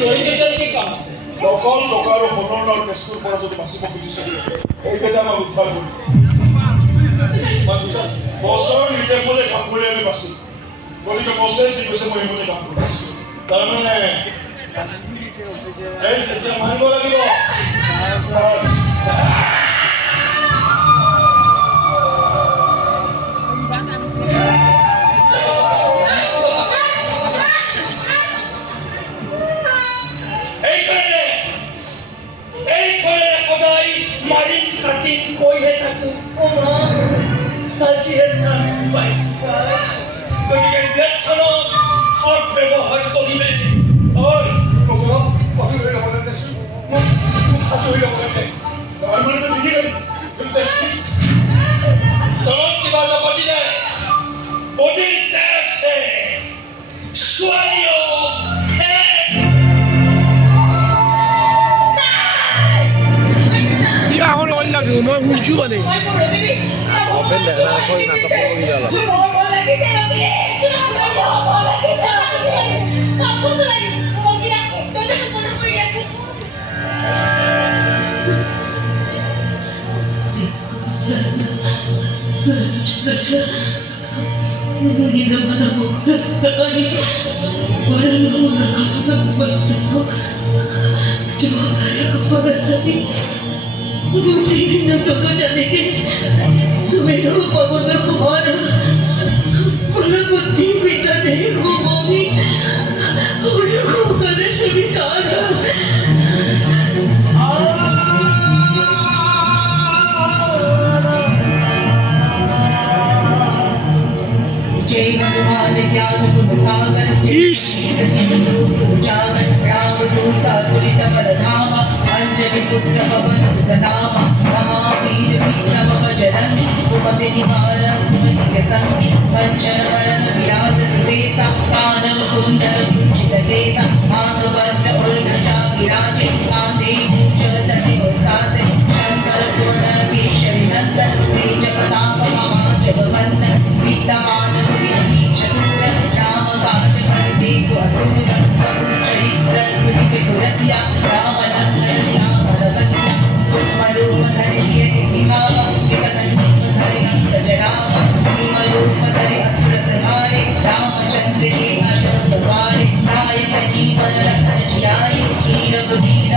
দৰিদ্ৰতাৰ কাম আছে অকল টকা আৰু সোণৰ কেঁচুৰ পৰা যদি বাচিব খুজিছে এইকেইটা আমাক উদ্ধাৰ কৰিব বছৰ নিৰ্দেশ মতে কাম কৰি আমি বাচিম গতিকে বছে যি কৈছে মই সেইমতে কাম কৰি আছো তাৰমানে এতিয়া মানিব লাগিব মই শুনছো মানে दोनों जाने के सुमेरो पवन कुमार मला बुद्धि पिता नहीं हो मोही और को करे स्वीकार जय हनुमान ज्ञान गुण सागर जागन राम दूता तुलित बलधामा अंजलि पुत्र पवन सुत नामा महावीर विक्रम भजरंगी कुमति निवार सुमति के संगी कंचन वरन विराज सुबेसा कानन कुंडल कुंचित केसा मांग वज्र उर्ध्वजा विराजे कांधे मूंज जने साजे शंकर सुवन केशरी नंदन तेज प्रताप महाजग वंदन विद्यमान विधि चतुर राम काज करते अतुल चरित्र सुनिके तुलसिया राम लखन श्याम रघुसिया सूक्ष्म रूप धरि दिखावा विकटन धरि अंत जड़ावा भीम रूप धरि असुर संहारे रामचंद्र के अश्व सवारे राय सजीवन रतन जियाए श्री रघुवीर